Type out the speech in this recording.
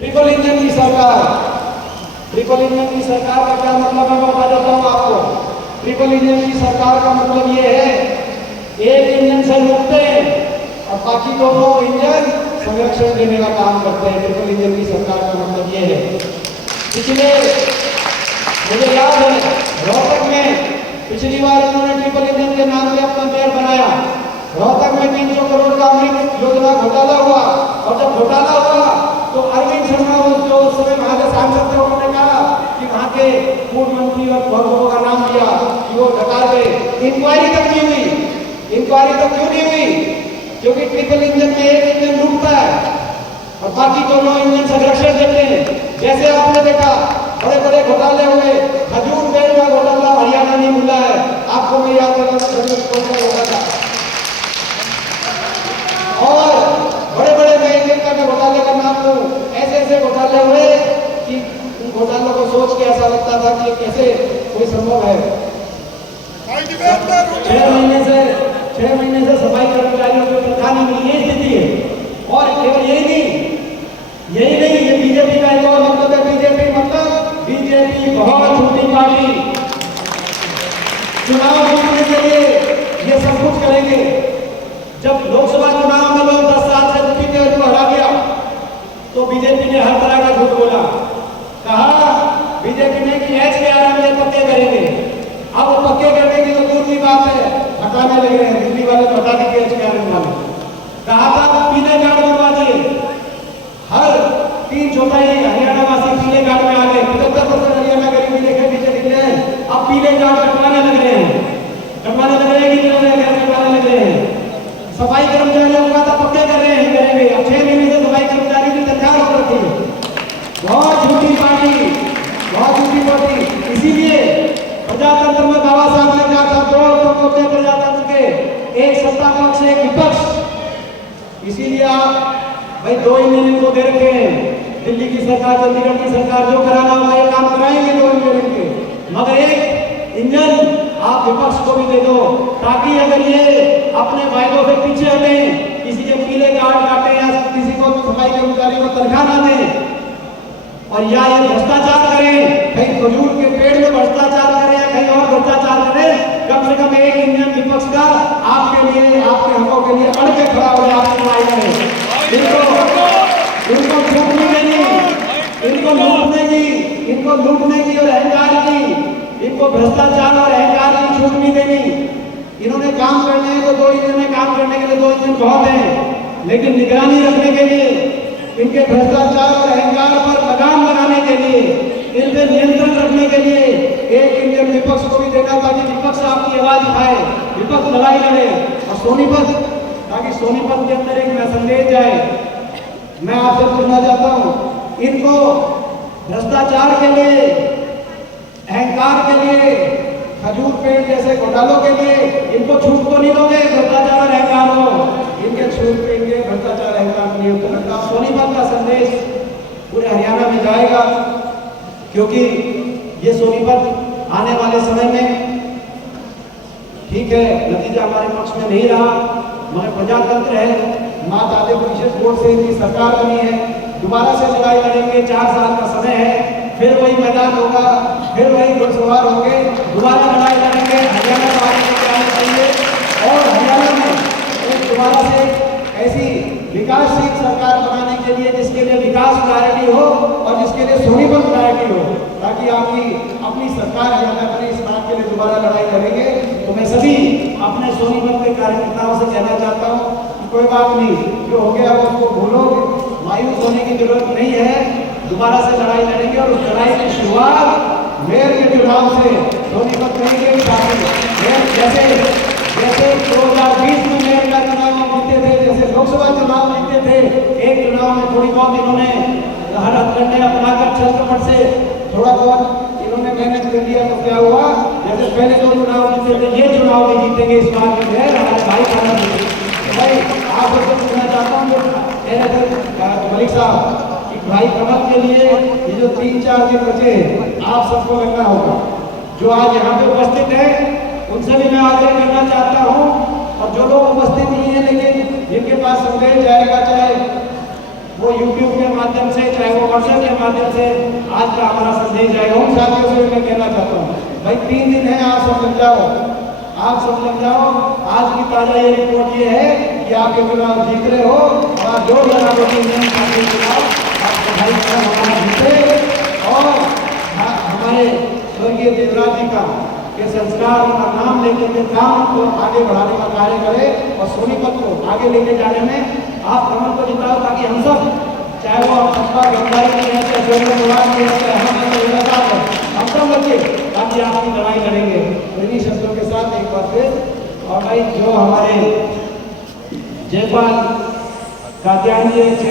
Triple engine की सरकार, triple engine की सरकार का क्या मतलब है मैं बता देता हूँ आपको। ट्रिपल इंजन की सरकार का मतलब ये है, एक इंजन से रुकते हैं और बाकी दोनों इंजन संरक्षण देने का काम करते हैं। ट्रिपल इंजन की सरकार का मतलब ये है। पिछले मुझे याद है रोहतक में पिछली बार उन्होंने ट्रिपल इंजन के नाम से अपना मेयर बनाया। रोहतक में 300 करोड़ का अमृत योजना घोटाला हुआ और जब घोटाला हुआ तो अरविंद शर्मा जो उस समय वहां के सांसद थे उन्होंने कहा कि वहां के पूर्व मंत्री और भगवों का नाम लिया कि वो ढका दे। इंक्वायरी तक नहीं हुई। इंक्वायरी तक क्यों नहीं हुई? क्योंकि ट्रिपल इंजन में एक इंजन डूबता है और बाकी दोनों इंजन संरक्षण देते हैं। जैसे आपने देखा बड़े बड़े घोटाले हुए, खजूर पेड़ का घोटाला हरियाणा नहीं मिला है, आपको मैं याद करूंगा। और बड़े बड़े बैंक का घोटाले का नाम लूं, ऐसे ऐसे घोटाले हुए कि उन घोटालों को सोच के ऐसा लगता था कि कैसे कोई संभव है। 6 महीने से सफाई कर्मचारियों को तनख्वाह नहीं मिली, ये स्थिति है। और केवल यही नहीं, ये बीजेपी का एक और मतलब है। बीजेपी बहुत छोटी पार्टी, चुनाव जीतने के लिए ये सब कुछ करेंगे। जब लोकसभा चुनाव में लोग 10 साल से जीते हुए को हरा दिया तो बीजेपी ने हर तरह का झूठ बोला। कहा बीजेपी ने कि HKRM में पक्के करेंगे। अब वो पक्के करने की तो दूर की बात है, हटाने लगे हैं। दिल्ली वाले तो हटा देंगे HKRM वाले। कहा था पीले कार्ड बनवा दिए, हर 3/4 हरियाणा वासी पीले कार्ड में आ गए। 75% हरियाणा गरीबी देखे पीछे निकले हैं। अब पीले कार्ड कटवाने लग रहे हैं कटवाने लग रहे हैं। सफाई कर्मचारियों का तो पक्के कर रहे हैं, करेंगे। अब 6 महीने से सफाई कर्मचारियों की तनख्वाह रोक रखी है। बहुत झूठी पार्टी। इसीलिए प्रजातंत्र में बाबा साहब ने कहा था 2 तत्व होते प्रजातंत्र के, एक सत्ता पक्ष एक विपक्ष। इसीलिए आप भाई 2 इंजीनियर को दे रखे हैं। दिल्ली की सरकार, चंडीगढ़ की सरकार जो कराना होगा ये काम कराएंगे 2 इंजीनियर के, मगर एक इंजन आप विपक्ष को भी दे दो, ताकि अगर ये अपने वायदों से पीछे हटे, किसी के पीले कार्ड काटे या किसी को सफाई कर्मचारी को तनख्वाह ना दें और या ये भ्रष्टाचार करें, कहीं खजूर के पेड़ में भ्रष्टाचार करें या कहीं और भ्रष्टाचार करें, कम से कम एक इंजन विपक्ष का आपके लिए, आपके हकों के लिए अड़ के खड़ा हो जाए, आपकी लड़ाई करें। इनको छूट नहीं देनी, इनको लूटने की और अहंकार की, इनको भ्रष्टाचार और अहंकार की छूट नहीं देनी। इन्होंने काम करने हैं तो 2 इंजन में काम करने के लिए 2 इंजन बहुत हैं, लेकिन निगरानी रखने के लिए, इनके भ्रष्टाचार और अहंकार पर लगाम लगाने के लिए, इन पे नियंत्रण रखने के लिए एक इंजन विपक्ष को भी देना, ताकि विपक्ष आपकी आवाज उठाए, विपक्ष लड़ाई लड़े। और सोनीपत, ताकि सोनीपत के अंदर एक मैसेज जाए। मैं आपसे पूछना चाहता हूँ, इनको भ्रष्टाचार के लिए, अहंकार के लिए, खजूर पेड़ जैसे घोटालों के लिए इनको छूट तो नहीं दोगे? भ्रष्टाचार और अहंकार हो, इनके छूट पे इनके भ्रष्टाचार अहंकार नहीं होता। सोनीपत का संदेश पूरे हरियाणा में जाएगा, क्योंकि ये सोनीपत आने वाले समय में, ठीक है नतीजा हमारे पक्ष में नहीं रहा, मगर प्रजातंत्र है, माँ दादे को विशेष वोट से इनकी सरकार बनी है। दोबारा से लड़ाई लड़ेंगे, 4 साल का समय है, फिर वही मैदान होगा, फिर वही घुड़सवार होंगे, दोबारा लड़ाई लड़ेंगे, हरियाणा चाहिए और हरियाणा में एक दोबारा से ऐसी विकासशील सरकार बनाने के लिए, जिसके लिए विकास प्रायोरिटी हो और जिसके लिए सोनीपत प्रायोरिटी हो, ताकि आपकी अपनी सरकार हरियाणा बने। इस बात के लिए दोबारा लड़ाई लड़ेंगे। तो मैं सभी अपने सोनीपत के कार्यकर्ताओं से कहना चाहता हूँ कि कोई बात नहीं, जो हो गया उसको भूलो, मायूस होने की जरूरत नहीं है, दोबारा से लड़ाई लड़ेंगे। और उस लड़ाई की शुरुआत मेयर के चुनाव से सोनीपत करेंगे। जैसे 2020 में मेयर का चुनाव जीते थे, जैसे लोकसभा चुनाव जीते थे, एक चुनाव में थोड़ी बहुत इन्होंने हर हथकंडे अपनाकर छल कपट से थोड़ा बहुत इन्होंने मेहनत कर लिया, तो क्या हुआ? जैसे पहले 2 चुनाव जीते थे, ये चुनाव भी जीतेंगे इस बार में है हमारे भाई भाई आप सबसे पूछना चाहता हूँ मलिक साहब, भाई कमल के लिए ये जो 3-4 दिन बचे हैं, आप सबको लगना होगा। जो आज यहाँ पे उपस्थित है उनसे भी मैं आग्रह करना चाहता हूँ, और जो लोग उपस्थित नहीं है लेकिन जिनके पास संदेश जाएगा, चाहे वो यूट्यूब के माध्यम से, चाहे वो व्हाट्सएप के माध्यम से आज का हमारा संदेश जाएगा। उन साथियों से मैं कहना चाहता हूँ, भाई 3 दिन है, आप सब लग जाओ, आप सब लग जाओ। आज की ताजा ये रिपोर्ट ये है कि आप ये चुनाव जीत रहे हो और आप जोर लगा दो 3 दिन चुनाव आप सफाई हमारा जीते और हमारे स्वर्गीय देवराज जी का के संस्कार, उनका नाम लेके के काम को आगे बढ़ाने का कार्य करें और सोनीपत को आगे लेके जाने में आप कमल को जिताओ, ताकि हम सब, चाहे वो सपा गंगाई की है, चाहे जोर परिवार की है, चाहे हम सब बच्चे, ताकि आपकी लड़ाई लड़ेंगे। तो इन्हीं शब्दों के साथ एक बार फिर, और भाई जो हमारे जयपाल कात्यायन जी